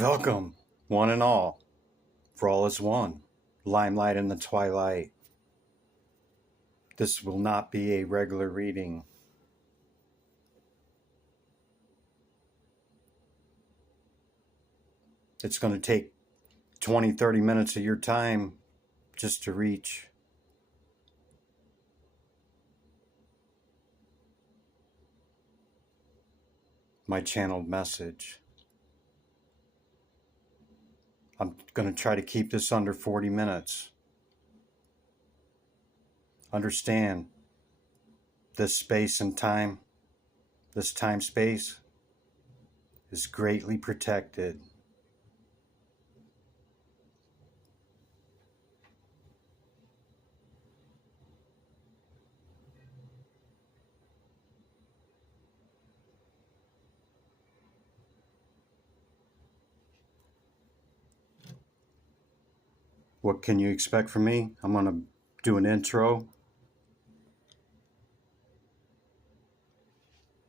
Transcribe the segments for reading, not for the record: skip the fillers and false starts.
Welcome, one and all, for all is one, limelight in the twilight. This will not be a regular reading. It's going to take 20, 30 minutes of your time just to reach. My channeled message. I'm going to try to keep this under 40 minutes. Understand this space and time, this time space is greatly protected. What can you expect from me? I'm going to do an intro,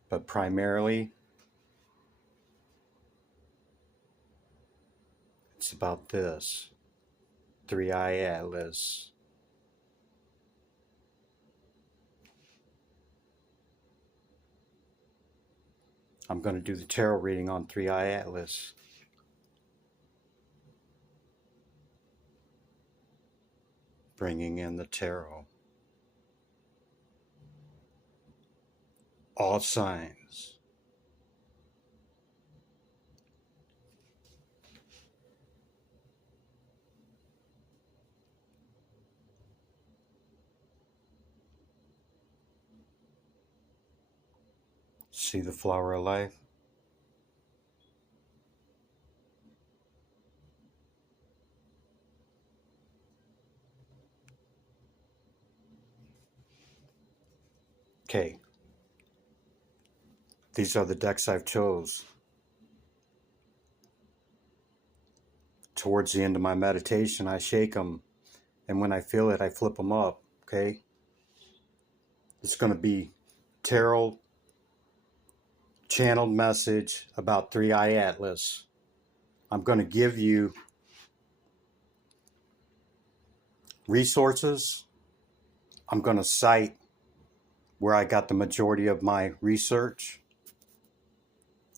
but primarily it's about this three-eye atlas. I'm going to do the tarot reading on three-eye atlas. Bringing in the tarot. All signs. See the flower of life? Okay. These are the decks I've chose. Towards the end of my meditation, I shake them. And when I feel it, I flip them up. Okay? It's going to be tarot channeled message about three-eye atlas. I'm going to give you resources. I'm going to cite where I got the majority of my research.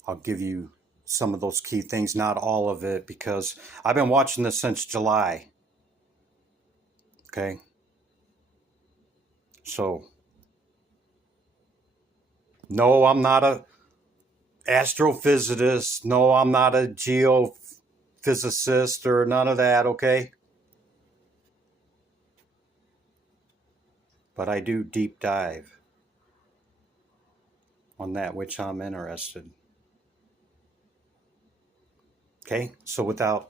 I'll give you some of those key things, not all of it, because I've been watching this since July. Okay? So, no, I'm not a astrophysicist. No, I'm not a geophysicist or none of that, okay? But I do deep dive on that which I'm interested. Okay, so without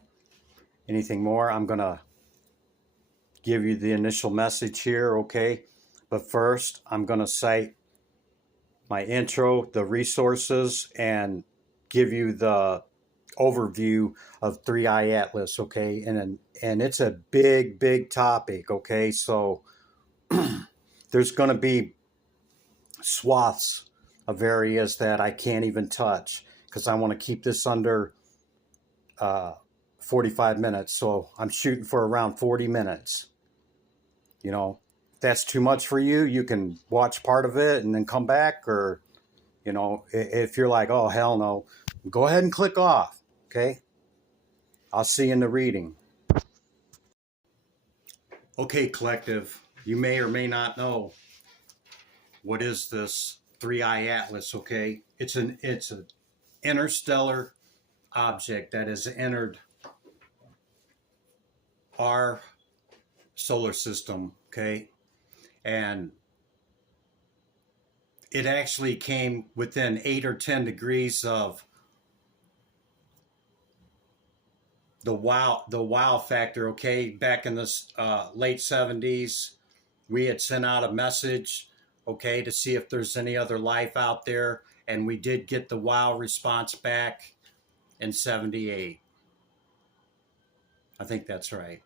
anything more, I'm going to give you the initial message here, okay? But first, I'm going to cite my intro, the resources, and give you the overview of three-eye atlas, okay? And it's a big, big topic, okay? So there's going to be swaths of areas that I can't even touch because I want to keep this under 45 minutes. So I'm shooting for around 40 minutes. You know, if that's too much for you, you can watch part of it and then come back. Or, you know, if you're like, oh, hell no, go ahead and click off. Okay. I'll see you in the reading. Okay, collective, you may or may not know what is this three-eye atlas, okay? It's an interstellar object that has entered our solar system, okay? And it actually came within 8 or 10 degrees of the wow factor, okay? Back in the late 70s, we had sent out a message, okay, to see if there's any other life out there, and we did get the wow response back in 78. I think that's right.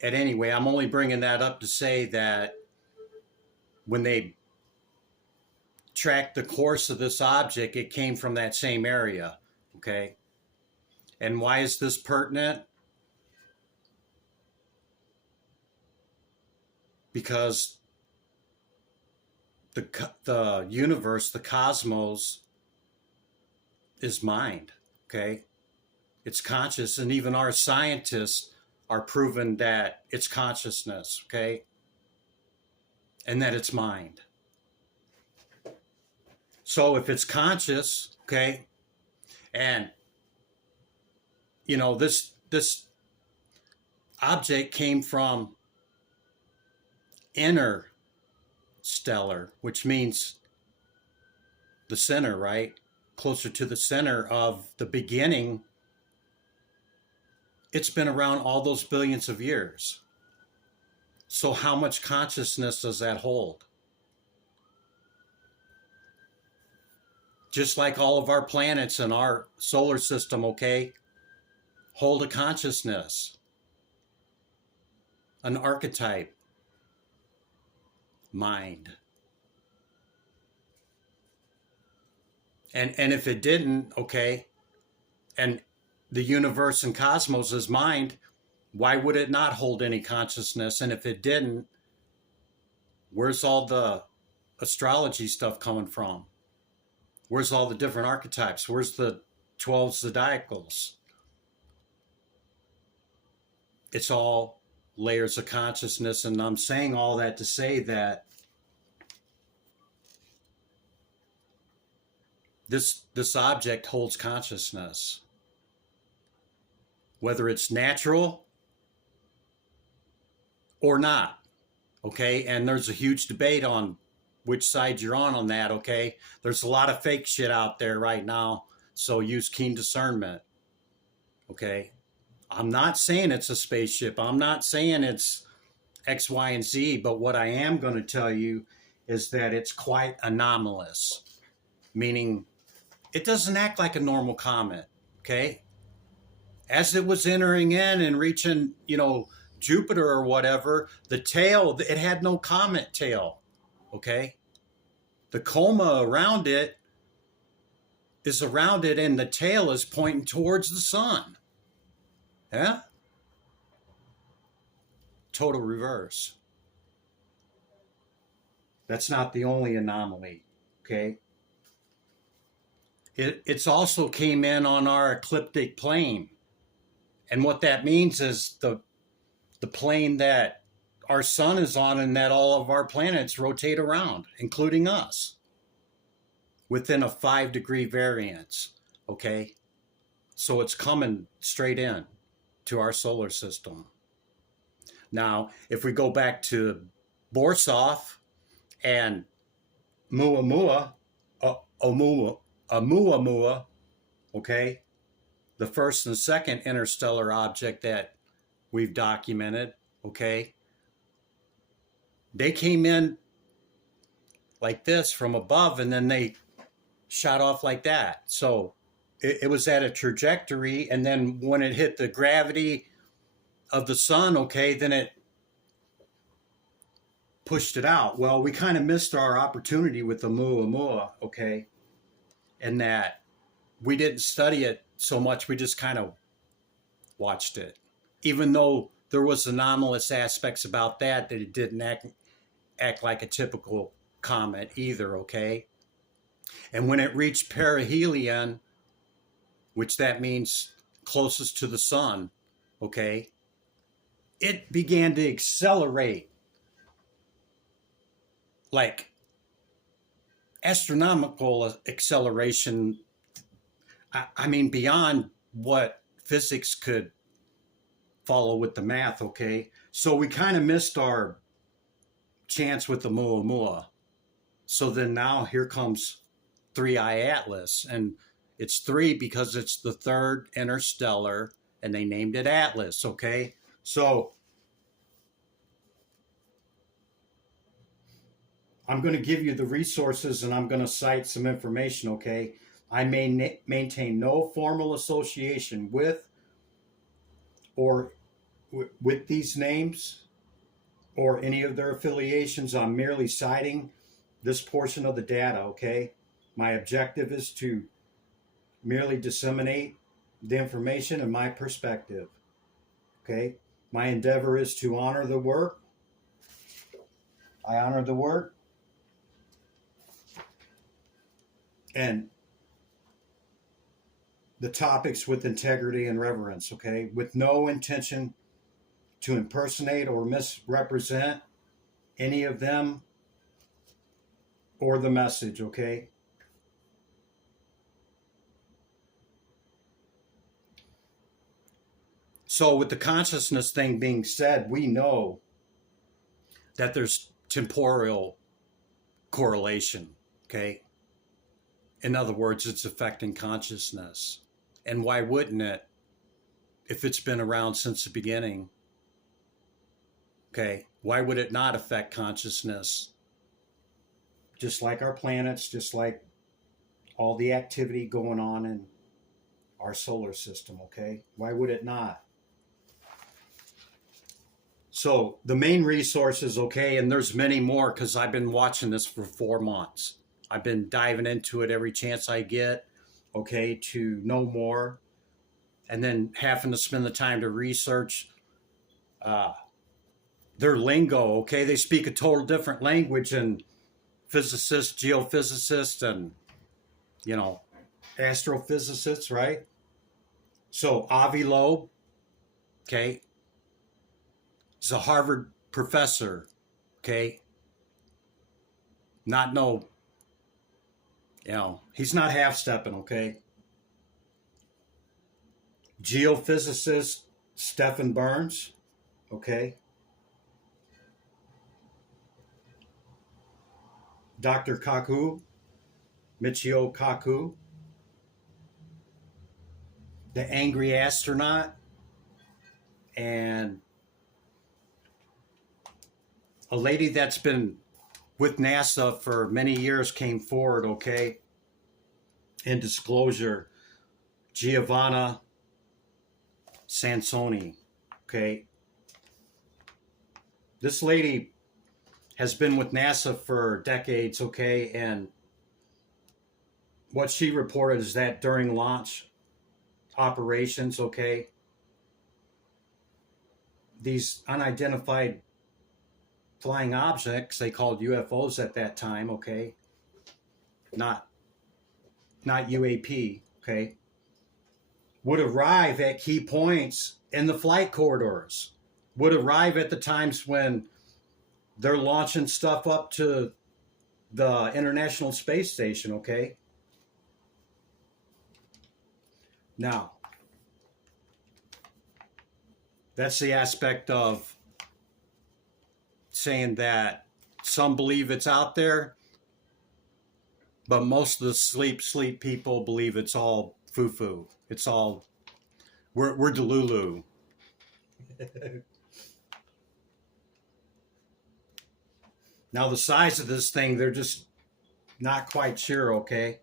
And anyway, I'm only bringing that up to say that when they tracked the course of this object, it came from that same area, okay? And why is this pertinent? Because the universe, the cosmos, is mind, okay? It's conscious, and even our scientists are proven that it's consciousness, okay? And that it's mind. So if it's conscious, okay, and you know, this object came from interstellar, which means the center, right? Closer to the center of the beginning. It's been around all those billions of years. So how much consciousness does that hold? Just like all of our planets in our solar system, okay, hold a consciousness, an archetype, mind. And if it didn't, okay, and the universe and cosmos is mind, why would it not hold any consciousness? And if it didn't, where's all the astrology stuff coming from? Where's all the different archetypes? Where's the 12 Zodiacals? It's all layers of consciousness. And I'm saying all that to say that this object holds consciousness. Whether it's natural or not, okay? And there's a huge debate on which side you're on that, okay? There's a lot of fake shit out there right now, so use keen discernment, okay? I'm not saying it's a spaceship. I'm not saying it's X, Y, and Z, but what I am going to tell you is that it's quite anomalous, meaning it doesn't act like a normal comet, okay? As it was entering in and reaching, you know, Jupiter or whatever, the tail, it had no comet tail, okay? The coma around it is around it, and the tail is pointing towards the sun. Yeah? Total reverse. That's not the only anomaly, okay? It's also came in on our ecliptic plane. And what that means is the plane that our sun is on and that all of our planets rotate around, including us, within a 5-degree variance, okay? So it's coming straight in to our solar system. Now, if we go back to Borsov and Oumuamua, okay, the first and second interstellar object that we've documented, okay, they came in like this from above, and then they shot off like that. So it was at a trajectory, and then when it hit the gravity of the sun, okay, then it pushed it out. Well, we kind of missed our opportunity with the Oumuamua, okay, in that we didn't study it so much. We just kind of watched it, even though there was anomalous aspects about that it didn't act like a typical comet either, okay? And when it reached perihelion, which that means closest to the sun, okay, it began to accelerate like astronomical acceleration. I mean, beyond what physics could follow with the math, okay? So we kind of missed our chance with the Oumuamua. So then now here comes 3I Atlas, and it's 3 because it's the third interstellar, and they named it Atlas, okay? So I'm going to give you the resources, and I'm going to cite some information, okay? I may maintain no formal association with or with these names or any of their affiliations. I'm merely citing this portion of the data, okay? My objective is to merely disseminate the information and my perspective. Okay? My endeavor is to honor the work. I honor the work. And the topics with integrity and reverence, okay? With no intention to impersonate or misrepresent any of them or the message, okay? So, with the consciousness thing being said, we know that there's temporal correlation, okay? In other words, it's affecting consciousness. And why wouldn't it if it's been around since the beginning? Okay, why would it not affect consciousness? Just like our planets, just like all the activity going on in our solar system, okay? Why would it not? So the main resources, okay, and there's many more because I've been watching this for 4 months. I've been diving into it every chance I get, okay, to know more, and then having to spend the time to research their lingo, okay? They speak a total different language, and physicists, geophysicists, and, you know, astrophysicists, right? So Avi Loeb, okay, is a Harvard professor, okay? Not no, you know, he's not half-stepping, okay? Geophysicist Stephen Burns, okay? Dr. Kaku, Michio Kaku, the angry astronaut, and a lady that's been with NASA for many years came forward, okay, in disclosure, Giovanna Sansoni, okay. This lady has been with NASA for decades, okay, and what she reported is that during launch operations, okay, these unidentified flying objects, they called UFOs at that time, okay, not UAP, okay, would arrive at key points in the flight corridors, would arrive at the times when they're launching stuff up to the International Space Station, okay? Now, that's the aspect of saying that some believe it's out there, but most of the sleep people believe it's all foo-foo. It's all, we're delulu. Now, the size of this thing, they're just not quite sure, okay?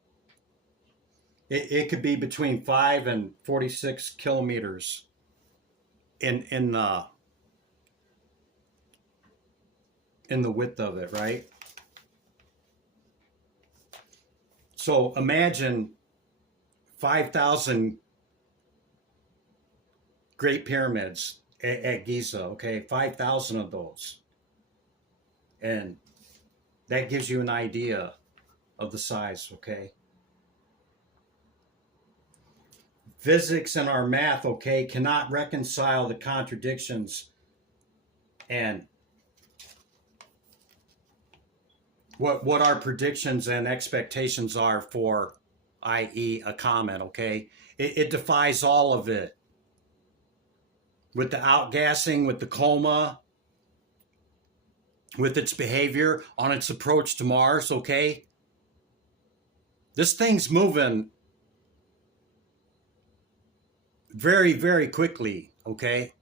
It could be between 5 and 46 kilometers in the width of it, right? So imagine 5,000 Great Pyramids at Giza, okay? 5,000 of those. And that gives you an idea of the size, okay? Physics and our math, okay, cannot reconcile the contradictions and what our predictions and expectations are for, i.e., a comet, okay? It defies all of it. With the outgassing, with the coma, with its behavior on its approach to Mars, okay? This thing's moving very, very quickly, okay?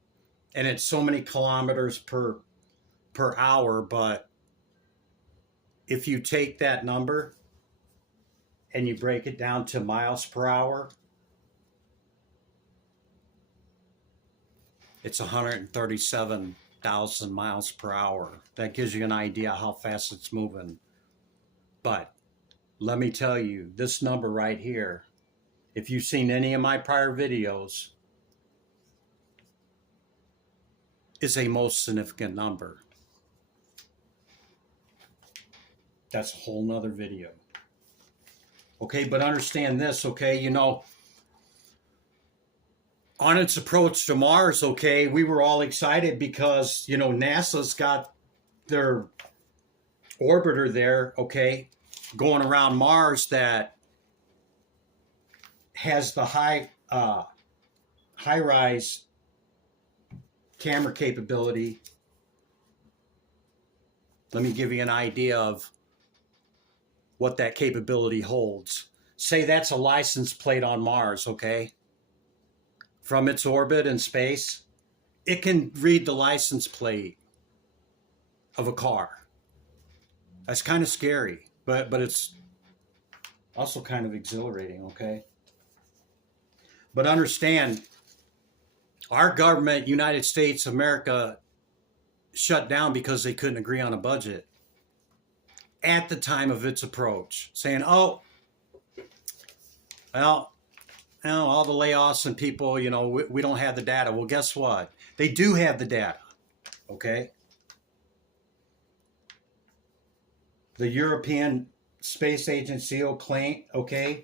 And it's so many kilometers per hour, but if you take that number and you break it down to miles per hour, it's 137,000 miles per hour. That gives you an idea how fast it's moving. But let me tell you, this number right here if you've seen any of my prior videos, is a most significant number. That's a whole nother video. Okay, but understand this, okay, you know, on its approach to Mars, okay, we were all excited because, you know, NASA's got their orbiter there, okay, going around Mars that has the high-rise camera capability. Let me give you an idea of what that capability holds. Say that's a license plate on Mars, okay? From its orbit in space, it can read the license plate of a car. That's kind of scary, but it's also kind of exhilarating, okay? But understand, our government, United States, America, shut down because they couldn't agree on a budget at the time of its approach, saying, oh, well, you know, all the layoffs and people, you know, we don't have the data. Well, guess what? They do have the data, okay? The European Space Agency, okay,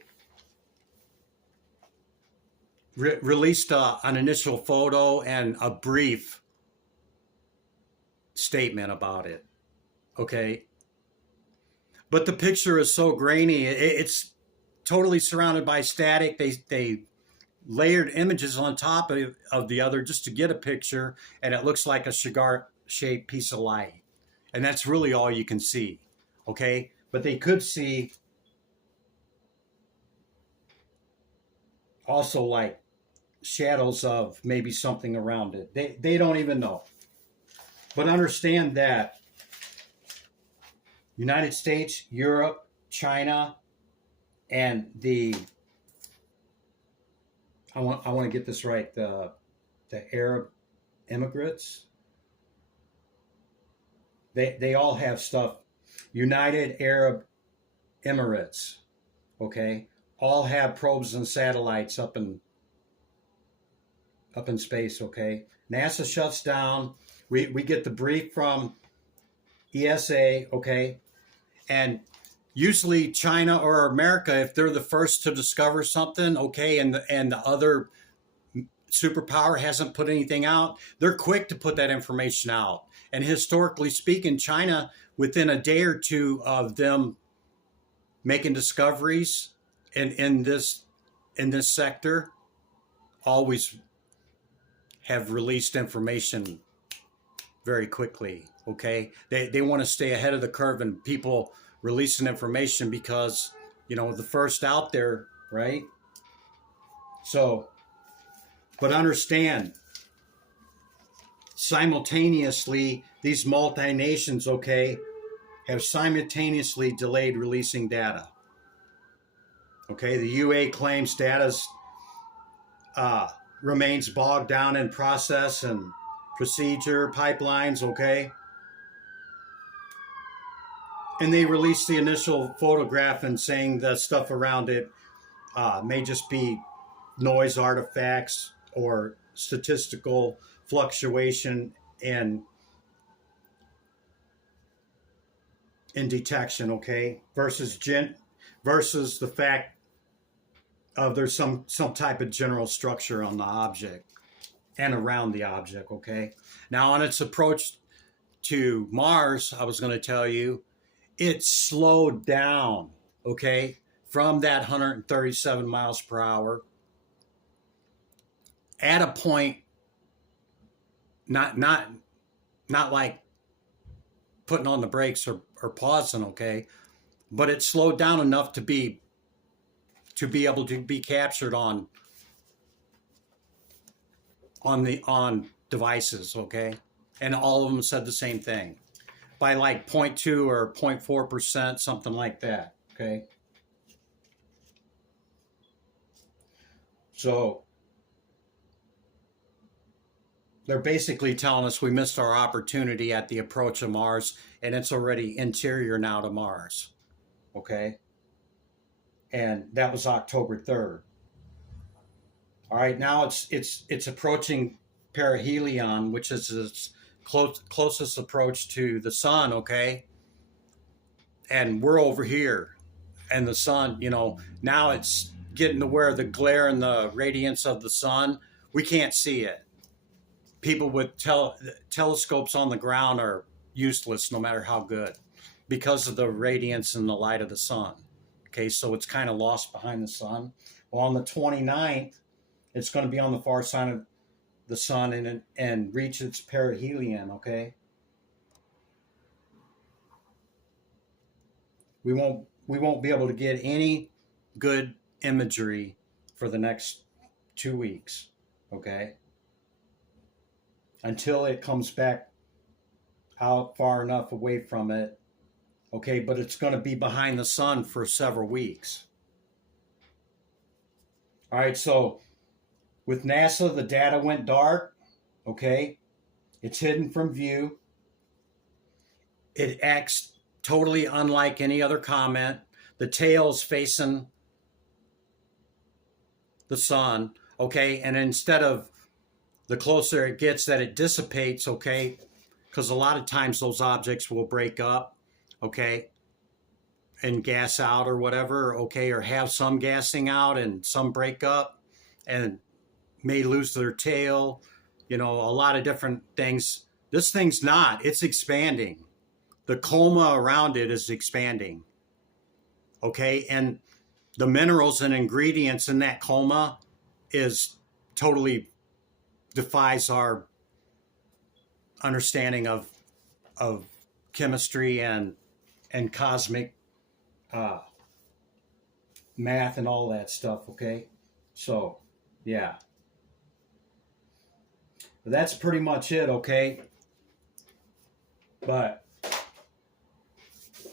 released an initial photo and a brief statement about it, okay? But the picture is so grainy, it's totally surrounded by static. They layered images on top of the other just to get a picture, and it looks like a cigar-shaped piece of light. And that's really all you can see, okay? But they could see also like shadows of maybe something around it. They don't even know. But understand that United States, Europe, China, and I want to get this right, the Arab immigrants, they all have stuff. United Arab Emirates, okay, all have probes and satellites up in space, okay. NASA shuts down. We get the brief from ESA, okay, and usually China or America, if they're the first to discover something, okay, and the other superpower hasn't put anything out, they're quick to put that information out. And historically speaking, China, within a day or two of them making discoveries in this sector, always have released information very quickly, okay? They want to stay ahead of the curve and people releasing information because, you know, the first out there, right? So, but understand, simultaneously, these multinations, okay, have simultaneously delayed releasing data. Okay, the UA claims data remains bogged down in process and procedure pipelines, okay? And they released the initial photograph and saying the stuff around it may just be noise artifacts or statistical fluctuation in detection, okay? Versus the fact of there's some type of general structure on the object and around the object, okay? Now, on its approach to Mars, I was going to tell you, it slowed down, okay, from that 137 miles per hour at a point, not like putting on the brakes or pausing, okay, but it slowed down enough to be able to be captured on devices, okay, and all of them said the same thing, by like 0.2 or 0.4%, something like that, okay. So they're basically telling us we missed our opportunity at the approach of Mars, and it's already interior now to Mars, okay. And that was October 3rd. All right, now it's approaching perihelion, which is its closest approach to the sun. Okay, and we're over here, and the sun. Now it's getting to where the glare and the radiance of the sun, we can't see it. People with telescopes on the ground are useless, no matter how good, because of the radiance and the light of the sun. Okay, so it's kind of lost behind the sun. Well, on the 29th, it's going to be on the far side of the sun and reach its perihelion. Okay, we won't be able to get any good imagery for the next 2 weeks. Okay, until it comes back out far enough away from it. Okay, but it's going to be behind the sun for several weeks. All right, so with NASA, the data went dark. Okay, it's hidden from view. It acts totally unlike any other comet. The tail's facing the sun. Okay, and instead of the closer it gets that it dissipates, okay, because a lot of times those objects will break up, okay, and gas out or whatever, okay, or have some gassing out and some break up and may lose their tail, a lot of different things. This thing's not, it's expanding. The coma around it is expanding, okay, and the minerals and ingredients in that coma is totally defies our understanding of chemistry and cosmic math and all that stuff. Okay, so yeah, that's pretty much it. Okay, but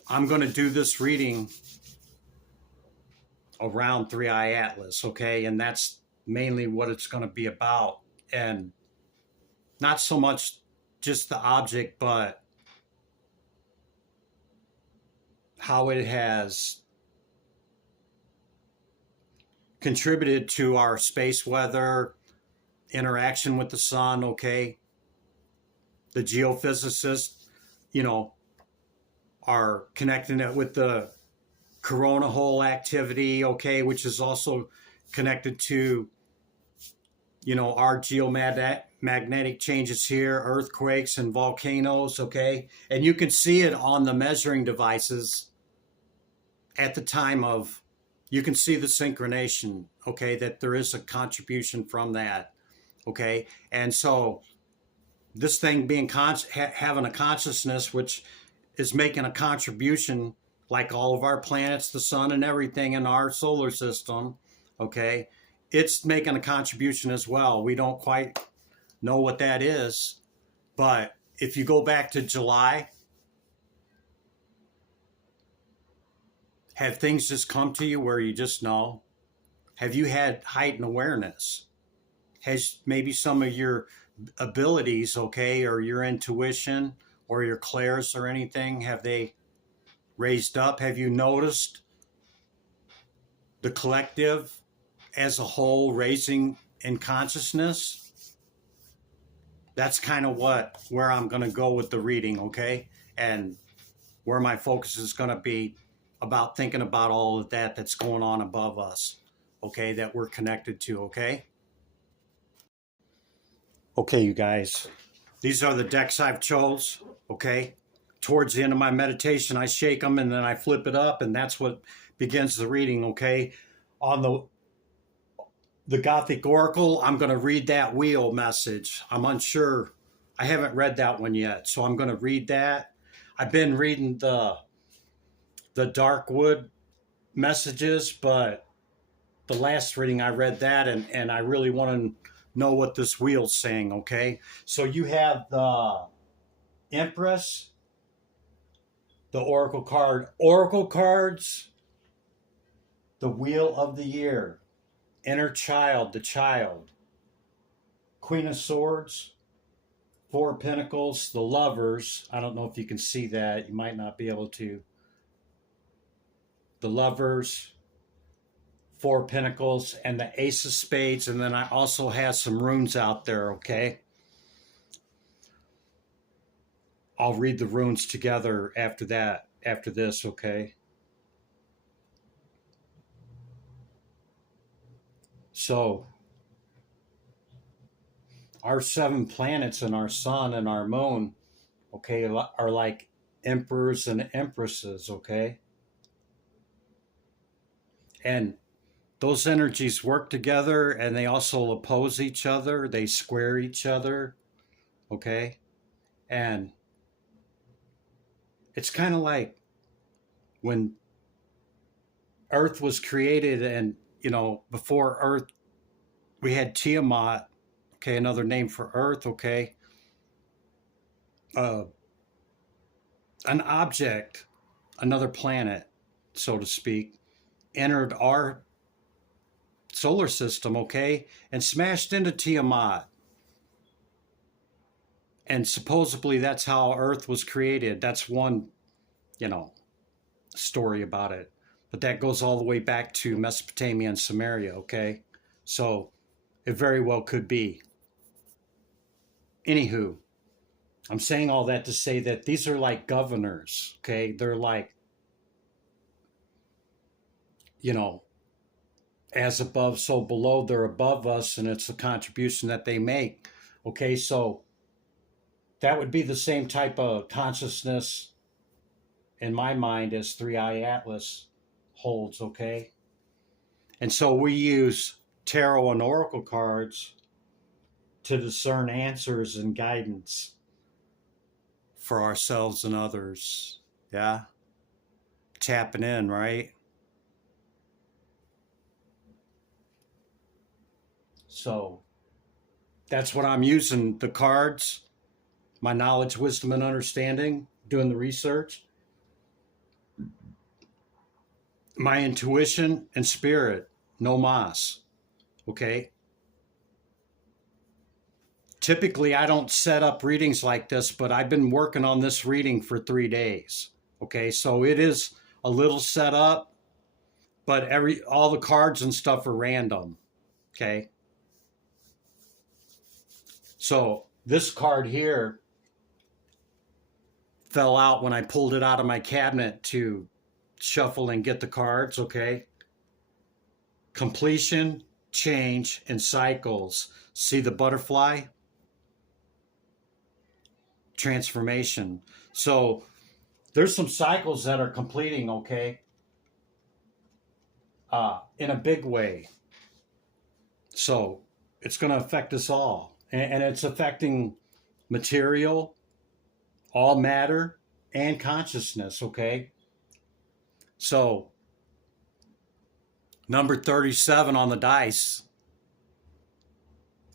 I'm going to do this reading around Three Eye Atlas. Okay, and that's mainly what it's going to be about, and not so much just the object, but how it has contributed to our space weather, interaction with the sun. Okay, the geophysicists, are connecting it with the corona hole activity, okay, which is also connected to, our geomagnetic changes here, earthquakes and volcanoes, okay? And you can see it on the measuring devices at the time of, you can see the synchronization, okay, that there is a contribution from that, okay? And so this thing being having a consciousness, which is making a contribution, like all of our planets, the sun and everything in our solar system, okay, it's making a contribution as well. We don't quite know what that is, but if you go back to July, have things just come to you where you just know? Have you had heightened awareness? Has maybe some of your abilities, okay, or your intuition or your clairs or anything, have they raised up? Have you noticed the collective as a whole raising in consciousness? That's kind of where I'm going to go with the reading, okay? And where my focus is going to be about thinking about all of that that's going on above us, okay, that we're connected to, okay? Okay, you guys, these are the decks I've chose, okay? Towards the end of my meditation, I shake them and then I flip it up, and that's what begins the reading, okay? On the Gothic Oracle, I'm going to read that wheel message. I'm unsure. I haven't read that one yet, so I'm going to read that. I've been reading the Dark Wood messages, but the last reading I read that, and I really want to know what this wheel's saying, okay? So you have the Empress, the Oracle card. Oracle cards, the Wheel of the Year, Inner Child, the Child, Queen of Swords, Four of Pentacles, the Lovers. I don't know if you can see that. You might not be able to. The Lovers, Four of Pentacles and the Ace of Spades, and then I also have some runes out there, okay? I'll read the runes together after that, after this, okay? So, our 7 planets and our sun and our moon, okay, are like emperors and empresses, okay? And those energies work together and they also oppose each other, they square each other, okay? And it's kind of like when Earth was created, and before Earth we had Tiamat, okay, another name for Earth, okay? Uh, an object, another planet, so to speak, entered our solar system, okay, and smashed into Tiamat. And supposedly that's how Earth was created. That's one, story about it. But that goes all the way back to Mesopotamia and Samaria, okay? So it very well could be. Anywho, I'm saying all that to say that these are like governors, okay? They're like, as above, so below. They're above us, and it's the contribution that they make, okay? So that would be the same type of consciousness in my mind as Three Eye Atlas holds, okay? And so we use tarot and oracle cards to discern answers and guidance for ourselves and others. Yeah? Tapping in, right? So that's what I'm using, the cards, my knowledge, wisdom, and understanding, doing the research, my intuition and spirit, no mas, okay? Typically, I don't set up readings like this, but I've been working on this reading for 3 days, okay? So it is a little set up, but all the cards and stuff are random, okay? So this card here fell out when I pulled it out of my cabinet to shuffle and get the cards, okay? Completion, change, and cycles. See the butterfly? Transformation. So there's some cycles that are completing, okay? In a big way. So it's going to affect us all. And it's affecting material, all matter, and consciousness, okay? So number 37 on the dice,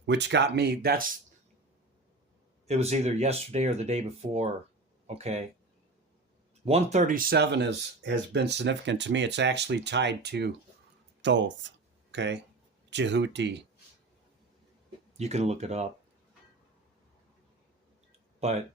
which got me, it was either yesterday or the day before, okay? 137 has been significant to me. It's actually tied to Thoth, okay? Jehuti. You can look it up. But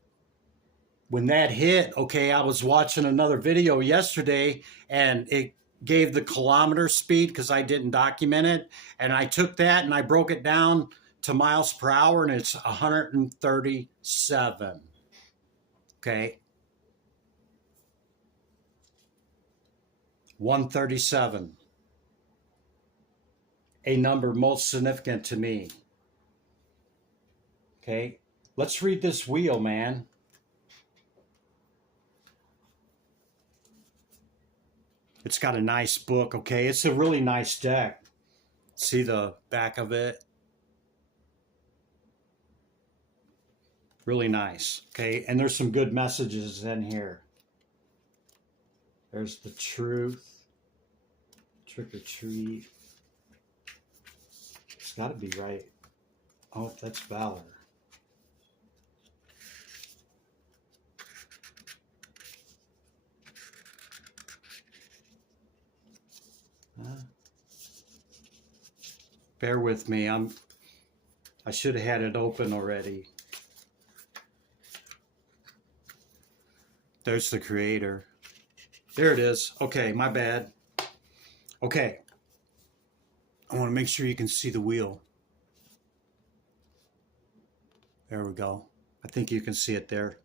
when that hit, okay, I was watching another video yesterday and it gave the kilometer speed because I didn't document it. And I took that and I broke it down to miles per hour and it's 137. Okay. 137. A number most significant to me. Okay. Let's read this wheel, man. It's got a nice book, okay? It's a really nice deck. See the back of it? Really nice, okay? And there's some good messages in here. There's the truth. Trick or treat. It's got to be right. Oh, that's valor. Bear with me. I should have had it open already. There's the creator. There it is. Okay, my bad. Okay. I want to make sure you can see the wheel. There we go. I think you can see it there.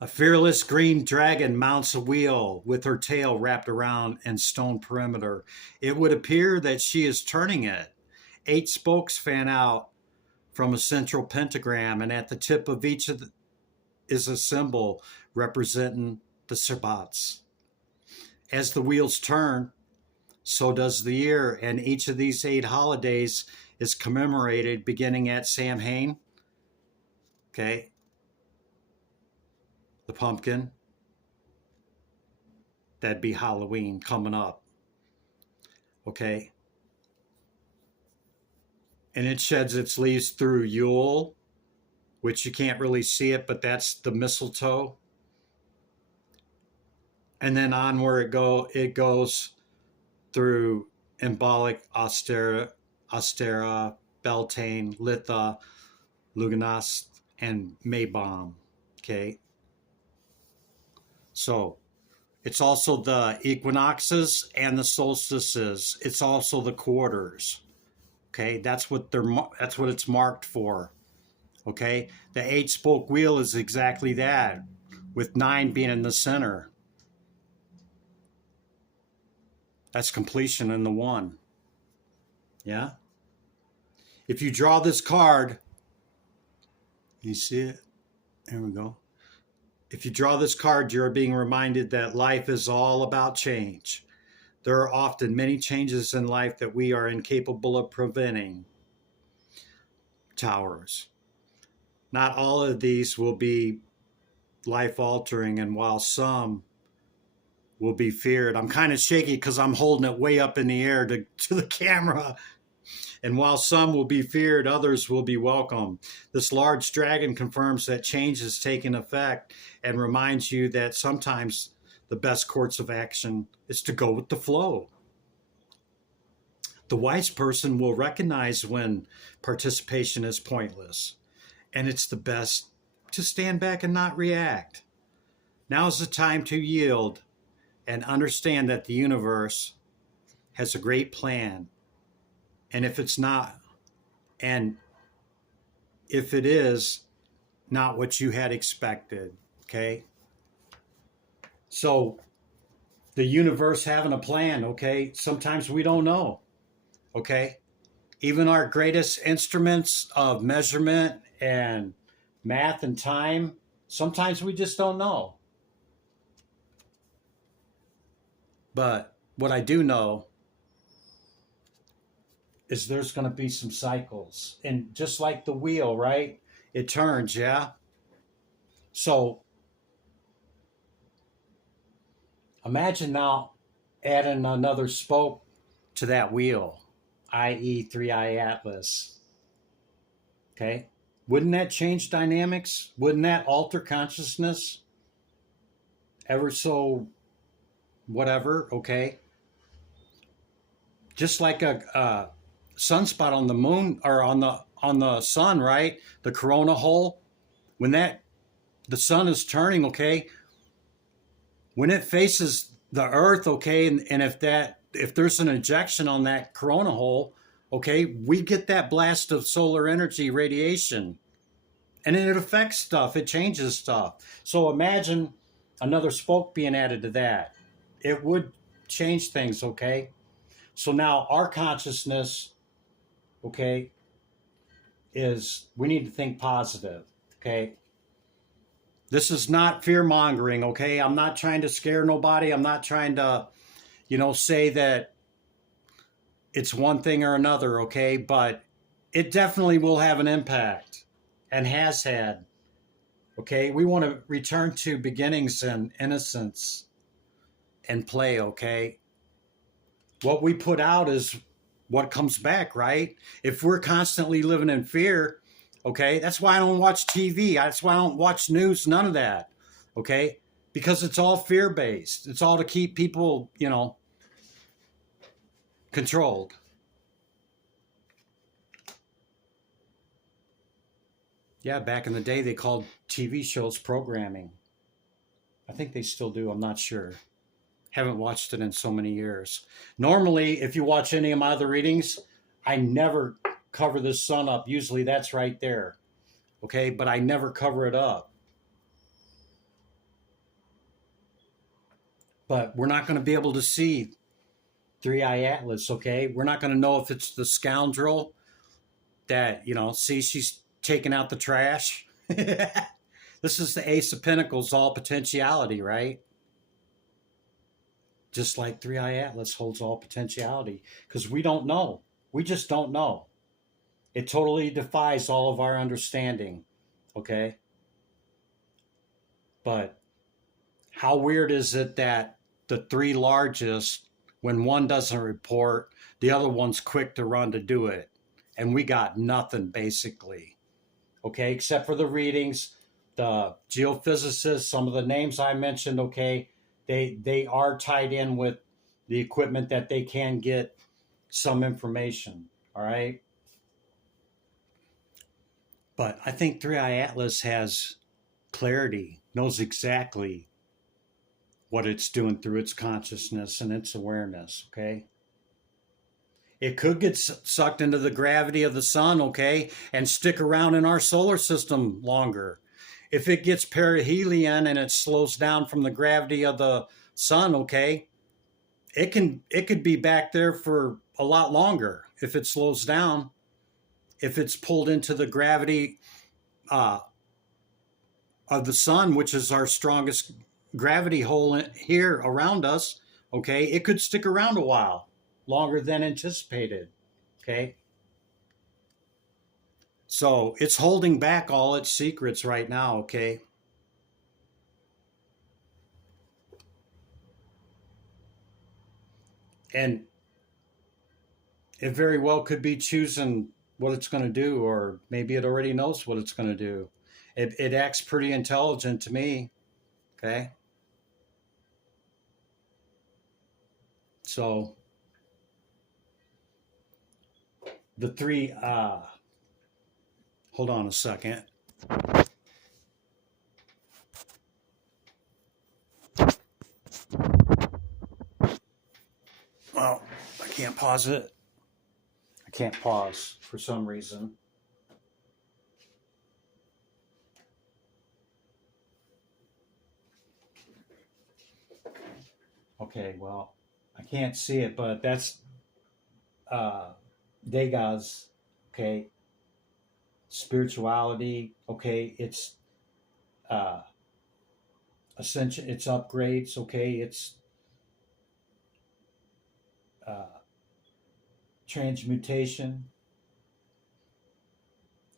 A fearless green dragon mounts a wheel with her tail wrapped around and stone perimeter. It would appear that she is turning it. 8 spokes fan out from a central pentagram, and at the tip of each is a symbol representing the Sabbats. As the wheels turn, so does the year, and each of these 8 holidays is commemorated beginning at Samhain, okay, the pumpkin, that'd be Halloween coming up, okay, and it sheds its leaves through Yule, which you can't really see it, but that's the mistletoe, and then on where it goes through Embolic, Ostera, Beltane, Litha, Luganas, and Mabon. Okay. So it's also the equinoxes and the solstices. It's also the quarters. Okay. That's what it's marked for. Okay. The 8-spoke wheel is exactly that, with 9 being in the center. That's completion in the 1. Yeah. If you draw this card, you see it? There we go. If you draw this card, you're being reminded that life is all about change. There are often many changes in life that we are incapable of preventing. Towers. Not all of these will be life-altering, and while some will be feared, I'm kind of shaky because I'm holding it way up in the air to the camera. And while some will be feared, others will be welcome. This large dragon confirms that change is taking effect and reminds you that sometimes the best course of action is to go with the flow. The wise person will recognize when participation is pointless, and it's the best to stand back and not react. Now is the time to yield and understand that the universe has a great plan. And if it is not what you had expected, okay? So the universe having a plan, okay? Sometimes we don't know, okay? Even our greatest instruments of measurement and math and time, sometimes we just don't know. But what I do know is there's going to be some cycles. And just like the wheel, right? It turns, yeah? So imagine now adding another spoke to that wheel, i.e. 3i Atlas. Okay? Wouldn't that change dynamics? Wouldn't that alter consciousness? Ever so whatever, okay? Just like a sunspot on the moon or on the sun, right? The corona hole, when the sun is turning, okay, when it faces the earth, okay, and if there's an ejection on that corona hole, okay, we get that blast of solar energy radiation, and it affects stuff, it changes stuff. So imagine another spoke being added to that. It would change things, okay? So now our consciousness, okay, is we need to think positive, okay? This is not fear-mongering, okay? I'm not trying to scare nobody. I'm not trying to, say that it's one thing or another, okay? But it definitely will have an impact and has had, okay? We want to return to beginnings and innocence and play, okay? What we put out is what comes back, right? If we're constantly living in fear, okay, that's why I don't watch TV. That's why I don't watch news, none of that, okay? Because it's all fear-based. It's all to keep people, controlled. Yeah, back in the day, they called TV shows programming. I think they still do. I'm not sure. Haven't watched it in so many years. Normally, if you watch any of my other readings, I never cover the sun up. Usually that's right there. Okay, but I never cover it up. But we're not going to be able to see Three-Eye Atlas, okay? We're not going to know if it's the scoundrel that, see, she's taking out the trash. This is the Ace of Pentacles, all potentiality, right? Just like Three-Eye Atlas holds all potentiality, because we don't know. We just don't know. It totally defies all of our understanding, okay? But how weird is it that the three largest, when one doesn't report, the other one's quick to run to do it? And we got nothing, basically, okay, except for the readings, the geophysicists, some of the names I mentioned, okay, they are tied in with the equipment that they can get some information, all right? But I think Three-Eye Atlas has clarity, knows exactly what it's doing through its consciousness and its awareness, okay? It could get sucked into the gravity of the sun, okay, and stick around in our solar system longer. If it gets perihelion and it slows down from the gravity of the sun, okay, it could be back there for a lot longer if it slows down. If it's pulled into the gravity of the sun, which is our strongest gravity hole here around us, okay, it could stick around a while, longer than anticipated, okay? So it's holding back all its secrets right now, okay? And it very well could be choosing what it's going to do, or maybe it already knows what it's going to do. It acts pretty intelligent to me, okay? So the three, hold on a second. Well, I can't pause it. I can't pause for some reason. Okay, well, I can't see it, but that's Degas, okay? Spirituality, okay? It's ascension, it's upgrades, okay? It's transmutation.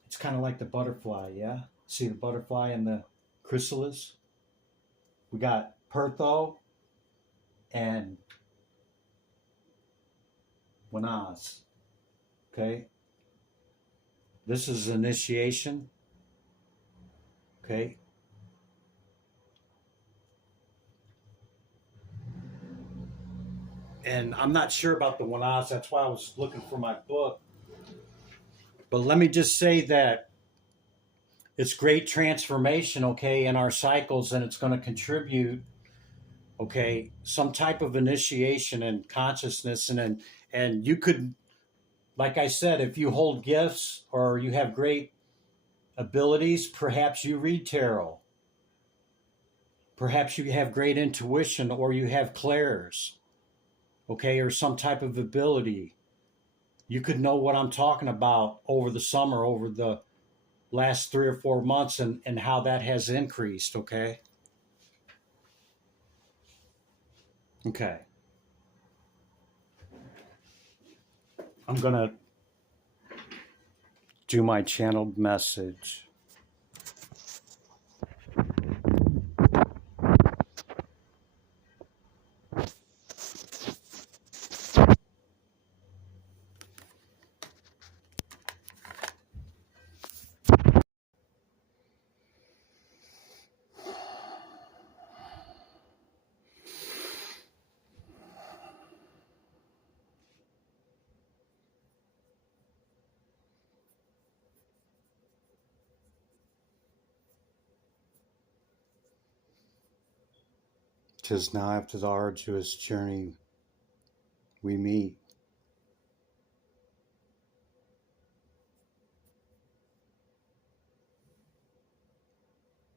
It's kind of like the butterfly, yeah? See the butterfly and the chrysalis? We got Pertho and Wanaz, okay? This is initiation, okay? And I'm not sure about the Wanaz, that's why I was looking for my book. But let me just say that it's great transformation, okay, in our cycles, and it's going to contribute, okay, some type of initiation and consciousness, and you could, like I said, if you hold gifts or you have great abilities, perhaps you read tarot, perhaps you have great intuition, or you have clairs, okay, or some type of ability. You could know what I'm talking about over the summer, over the last 3 or 4 months, and how that has increased, okay? Okay. I'm going to do my channeled message. 'Tis now after the arduous journey we meet.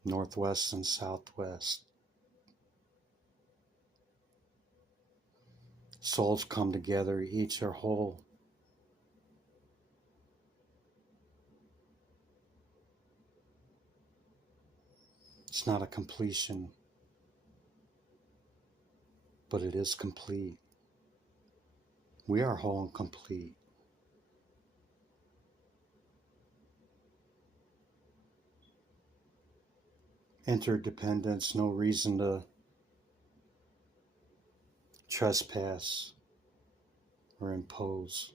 Northwest and southwest. Souls come together, each are whole. It's not a completion, but it is complete. We are whole and complete. Interdependence, no reason to trespass or impose.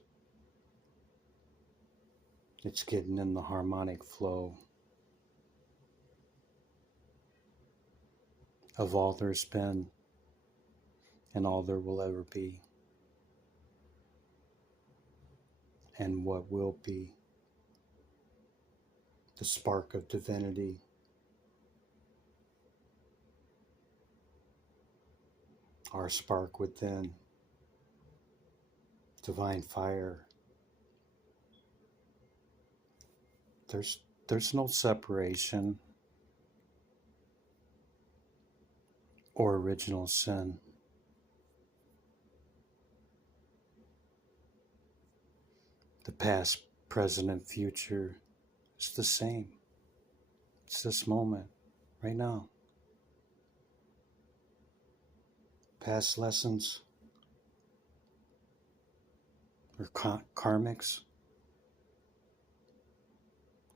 It's getting in the harmonic flow of all there's been and all there will ever be and what will be. The spark of divinity. Our spark within. Divine fire. There's no separation or original sin. The past, present, and future is the same. It's this moment, right now. Past lessons or karmics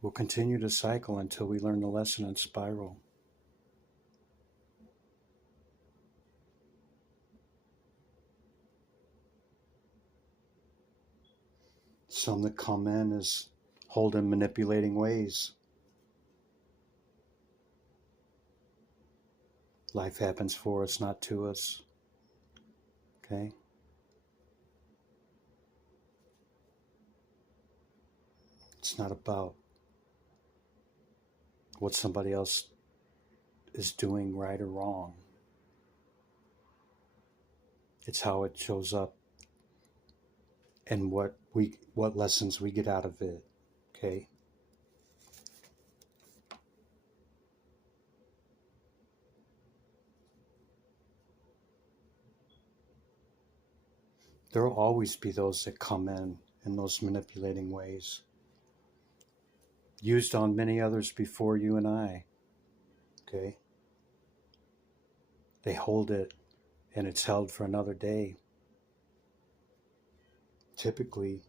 will continue to cycle until we learn the lesson and spiral. Some that come in as holding manipulating ways. Life happens for us, not to us. Okay? It's not about what somebody else is doing right or wrong. It's how it shows up and what lessons we get out of it. Okay? There will always be those that come in those manipulating ways. Used on many others before you and I. Okay? They hold it and it's held for another day. Typically,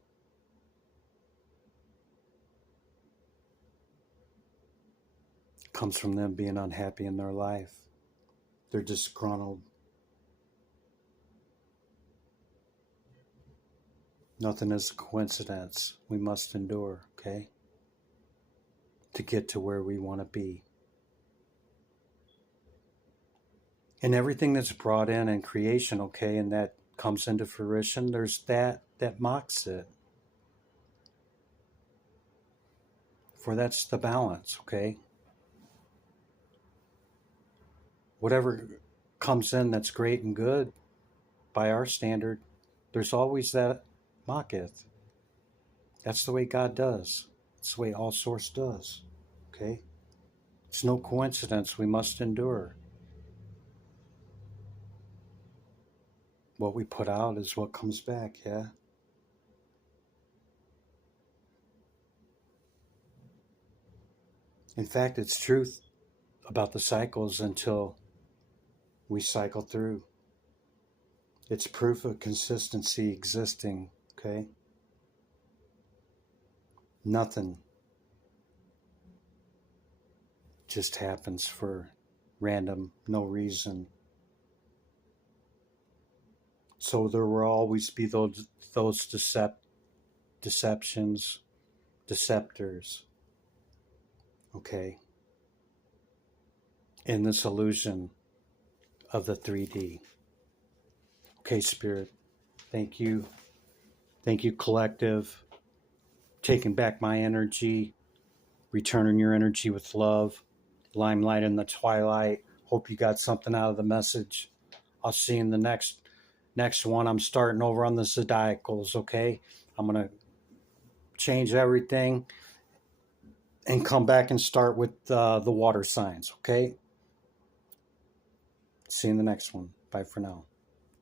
it comes from them being unhappy in their life. They're disgruntled. Nothing is a coincidence. We must endure, okay? To get to where we want to be. And everything that's brought in creation, okay, and that comes into fruition, there's that mocks it. For that's the balance, okay? Whatever comes in that's great and good by our standard, there's always that mocketh. That's the way God does. It's the way all source does, okay? It's no coincidence we must endure. What we put out is what comes back, yeah? In fact, it's truth about the cycles until we cycle through. It's proof of consistency existing, okay? Nothing just happens for random, no reason. So there will always be those deceptions, deceptors, okay? In this illusion of the 3D. Okay, Spirit, thank you. Thank you, Collective. Taking back my energy, returning your energy with love. Limelight in the twilight. Hope you got something out of the message. I'll see you in the next one. I'm starting over on the Zodiacals, okay? I'm going to change everything and come back and start with the water signs, okay? See you in the next one. Bye for now.